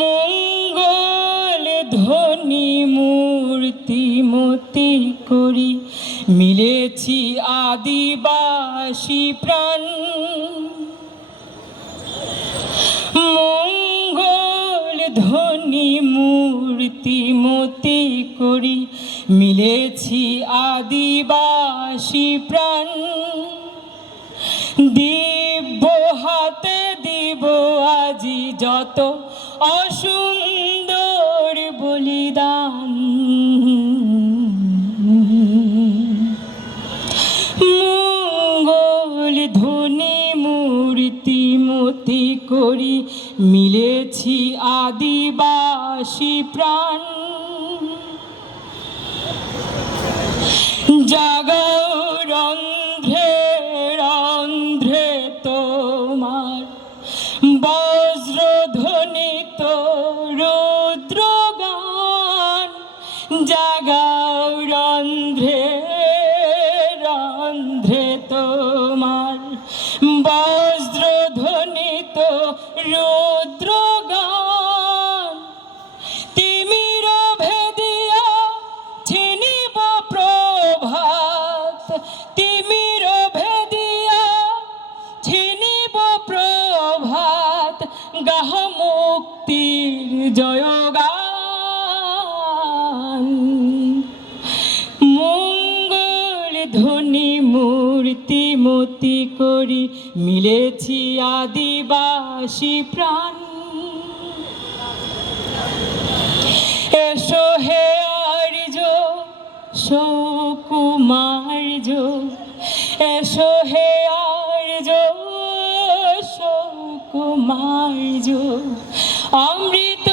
মঙ্গল ধ্বনি মূর্তিমতি করি মিলেছি আদিবাসী প্রাণ। মঙ্গল ধ্বনি মূর্তিমতি করি মিলেছি আদিবাসী প্রাণ। দিব্য হাতে দিব আজি যত অসুন্দর বলিদান। মঙ্গল ধ্বনি মূর্তিমতি করি মিলেছি আদিবাসী প্রাণ। জাগাও রন্ধ্রে রন্ধ্রে তোমার বজ্রধ্বনিত রুদ্রগান। জাগাও রন্ধ্রে রন্ধ্রে তোমার বজ্রধ্বনিত রুদ্রগান। তিমির ভেদিয়া ছিনিব প্রভাত, তিমির ভেদিয়া ছিনিব প্রভাত। গাহ মুক্তির জয়গান। মঙ্গল ধ্বনি মূর্তিমতি করি মিলেছি আদিবাসী প্রাণ। এসো হে আর্য সুকুমার্য, এসো হে আর্য সুকুমার্য। অমৃত